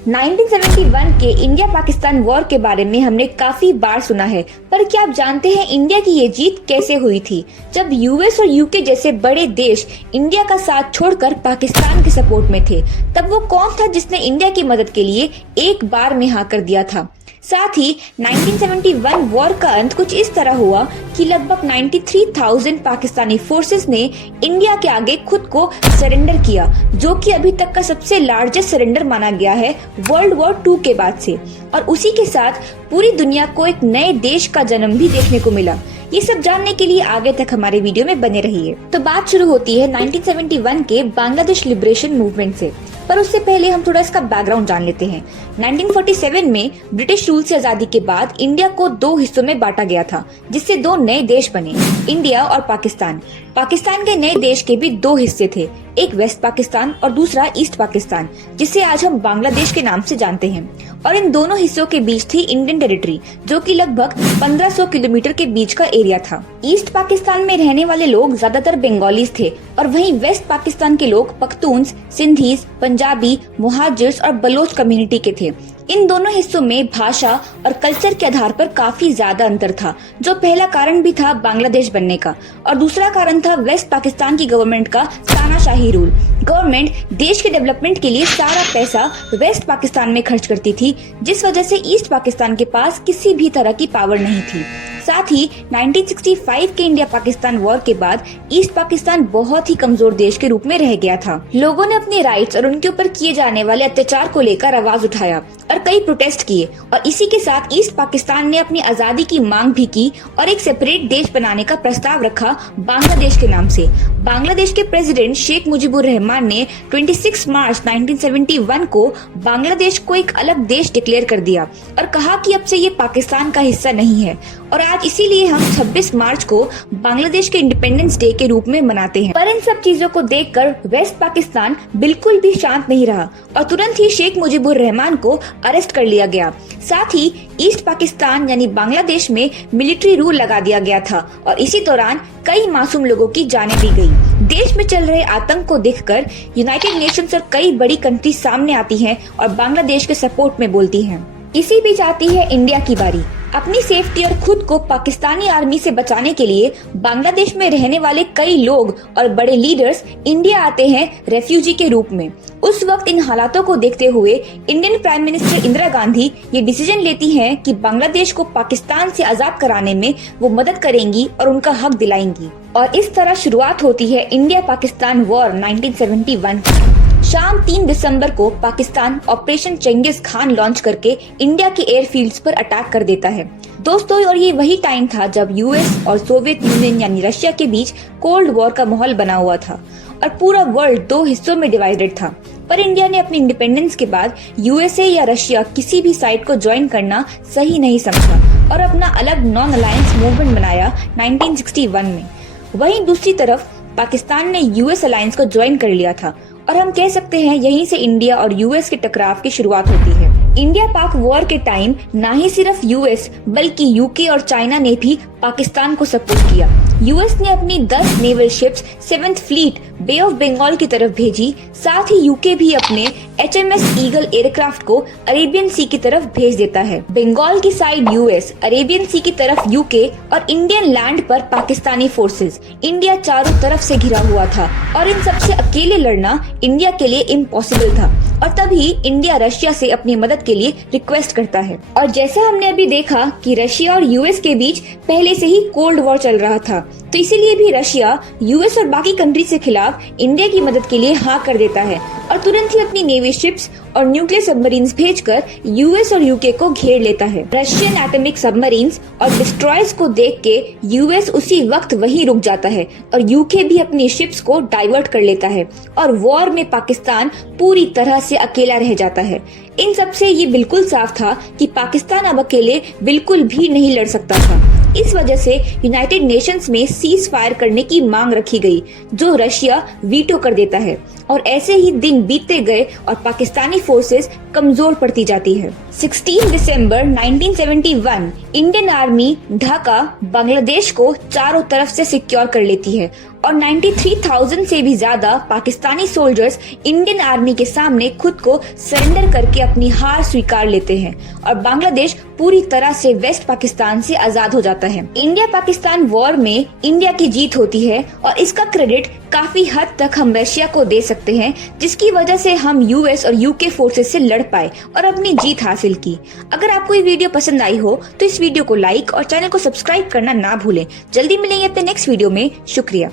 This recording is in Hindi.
1971 के इंडिया पाकिस्तान वॉर के बारे में हमने काफी बार सुना है, पर क्या आप जानते हैं इंडिया की ये जीत कैसे हुई थी? जब यूएस और यूके जैसे बड़े देश इंडिया का साथ छोड़कर पाकिस्तान के सपोर्ट में थे, तब वो कौन था जिसने इंडिया की मदद के लिए एक बार में हाँ कर दिया था? साथ ही 1971 वॉर का अंत कुछ इस तरह हुआ कि लगभग 93,000 पाकिस्तानी फोर्सेस ने इंडिया के आगे खुद को सरेंडर किया, जो कि अभी तक का सबसे लार्जेस्ट सरेंडर माना गया है वर्ल्ड वॉर 2 के बाद से। और उसी के साथ पूरी दुनिया को एक नए देश का जन्म भी देखने को मिला। ये सब जानने के लिए आगे तक हमारे वीडियो में बने रहिए। तो बात शुरू होती है 1971 के बांग्लादेश लिबरेशन मूवमेंट से, पर उससे पहले हम थोड़ा इसका बैकग्राउंड जान लेते हैं। 1947 में ब्रिटिश रूल से आजादी के बाद इंडिया को 2 हिस्सों में बांटा गया था, जिससे 2 नए देश बने, इंडिया और पाकिस्तान। पाकिस्तान के नए देश के भी 2 हिस्से थे, एक वेस्ट पाकिस्तान और दूसरा ईस्ट पाकिस्तान, जिसे आज हम बांग्लादेश के नाम से जानते हैं। और इन दोनों हिस्सों के बीच थी इंडियन टेरिटरी, जो कि लगभग 1500 किलोमीटर के बीच का एरिया था। ईस्ट पाकिस्तान में रहने वाले लोग ज्यादातर बंगालीज थे, और वहीं वेस्ट पाकिस्तान के लोग पख्तून्स, सिंधीज, पंजाबी, मुहाजिर्स और बलोच कम्युनिटी के थे। इन दोनों हिस्सों में भाषा और कल्चर के आधार पर काफी ज्यादा अंतर था, जो पहला कारण भी था बांग्लादेश बनने का, और दूसरा कारण था वेस्ट पाकिस्तान की गवर्नमेंट का तानाशाही रूल। गवर्नमेंट देश के डेवलपमेंट के लिए सारा पैसा वेस्ट पाकिस्तान में खर्च करती थी, जिस वजह से ईस्ट पाकिस्तान के पास किसी भी तरह की पावर नहीं थी। साथ ही 1965 के इंडिया पाकिस्तान वॉर के बाद ईस्ट पाकिस्तान बहुत ही कमजोर देश के रूप में रह गया था। लोगों ने अपने राइट्स और उनके ऊपर किए जाने वाले अत्याचार को लेकर आवाज उठाया और कई प्रोटेस्ट किए, और इसी के साथ ईस्ट पाकिस्तान ने अपनी आजादी की मांग भी की और एक सेपरेट देश बनाने का प्रस्ताव रखा बांग्लादेश के नाम से। बांग्लादेश के प्रेसिडेंट शेख मुजीबुर रहमान ने 26 मार्च 1971 को बांग्लादेश को एक अलग देश डिक्लेयर कर दिया और कहा कि अब से ये पाकिस्तान का हिस्सा नहीं है, और आज इसीलिए हम 26 मार्च को बांग्लादेश के इंडिपेंडेंस डे के रूप में मनाते हैं। पर इन सब चीजों को देखकर वेस्ट पाकिस्तान बिल्कुल भी शांत नहीं रहा और तुरंत ही शेख मुजीबुर रहमान को अरेस्ट कर लिया गया। साथ ही ईस्ट पाकिस्तान यानी बांग्लादेश में मिलिट्री रूल लगा दिया गया था, और इसी दौरान कई मासूम लोगों की जानें भी गई। देश में चल रहे आतंक को देखकर यूनाइटेड नेशंस और कई बड़ी कंट्री सामने आती हैं और बांग्लादेश के सपोर्ट में बोलती हैं। इसी बीच आती है इंडिया की बारी। अपनी सेफ्टी और खुद को पाकिस्तानी आर्मी से बचाने के लिए बांग्लादेश में रहने वाले कई लोग और बड़े लीडर्स इंडिया आते हैं रेफ्यूजी के रूप में। उस वक्त इन हालातों को देखते हुए Indian prime minister Indira Gandhi ये डिसीजन लेती हैं कि बांग्लादेश को पाकिस्तान से आजाद कराने में वो मदद करेंगी और उनका हक दिलाएंगी। और इस तरह शुरुआत होती है इंडिया पाकिस्तान वॉर 1971 की। शाम 3 दिसंबर को Pakistan operation Chengiz Khan launch करके इंडिया के एयरफील्ड्स पर अटैक कर देता है दोस्तों। और ये वही टाइम था जब यूएस और सोवियत यूनियन यानी रशिया के बीच कोल्ड वॉर का माहौल बना हुआ था और पूरा वर्ल्ड 2 हिस्सों में डिवाइडेड था। पर इंडिया ने अपनी इंडिपेंडेंस के बाद यूएसए या रशिया किसी भी साइड को ज्वाइन करना सही नहीं समझा और अपना अलग नॉन अलायंस मूवमेंट बनाया 1961 में। वहीं दूसरी तरफ पाकिस्तान ने यूएस अलायंस को ज्वाइन कर लिया था, और हम कह सकते हैं यहीं से इंडिया और यूएस के टकराव की शुरुआत होती है। इंडिया पाक वॉर के टाइम ना ही सिर्फ यूएस बल्कि यूके और चाइना ने भी पाकिस्तान को सपोर्ट किया। यूएस ने अपनी 10 naval ships 7th fleet bay of Bengal की तरफ भेजी। साथ ही यूके भी अपने HMS ईगल एयरक्राफ्ट को अरेबियन सी की तरफ भेज देता है। बंगाल की साइड यूएस, अरेबियन सी की तरफ यूके और इंडियन लैंड पर पाकिस्तानी फोर्सेस। इंडिया चारों तरफ से घिरा हुआ था और इन सबसे अकेले लड़ना इंडिया के लिए इम्पॉसिबल था, और तभी इंडिया रशिया से अपनी मदद के लिए रिक्वेस्ट करता है। और जैसा हमने अभी देखा कि रशिया और यूएस के बीच पहले से ही कोल्ड वॉर चल रहा था, तो इसीलिए भी रशिया यूएस और बाकी कंट्री के खिलाफ इंडिया की मदद के लिए हाँ कर देता है और तुरंत ही अपनी नेवी शिप्स और न्यूक्लियर सबमरीन्स भेजकर यूएस और यूके को घेर लेता है। रशियन एटॉमिक सबमरीन्स और डिस्ट्रॉयर्स को देख के यूएस उसी वक्त वहीं रुक जाता है और यूके भी अपनी शिप्स को डाइवर्ट कर लेता है और वॉर में पाकिस्तान पूरी तरह से अकेला रह जाता है। इन सब से ये बिल्कुल साफ था कि पाकिस्तान अब अकेले बिल्कुल भी नहीं लड़ सकता था। इस वजह से यूनाइटेड नेशंस में सीज फायर करने की मांग रखी गई, जो रशिया वीटो कर देता है, और ऐसे ही दिन बीतते गए और पाकिस्तानी फोर्सेस कमजोर पड़ती जाती है। 16 दिसंबर 1971 इंडियन आर्मी ढाका बांग्लादेश को चारों तरफ से सिक्योर कर लेती है और 93,000 से भी ज्यादा पाकिस्तानी सोल्जर्स इंडियन आर्मी के सामने खुद को सरेंडर करके अपनी हार स्वीकार लेते हैं और बांग्लादेश पूरी तरह से वेस्ट पाकिस्तान से आजाद हो जाता है। इंडिया पाकिस्तान वॉर में इंडिया की जीत होती है और इसका क्रेडिट काफी हद तक हम रशिया को दे सकते हैं, जिसकी वजह से हम यूएस और यूके फोर्सेस से लड़ पाए और अपनी जीत हासिल की। अगर आपको ये वीडियो पसंद आई हो तो इस वीडियो को लाइक और चैनल को सब्सक्राइब करना ना भूलें। जल्दी मिलेंगे अपने नेक्स्ट वीडियो में। शुक्रिया।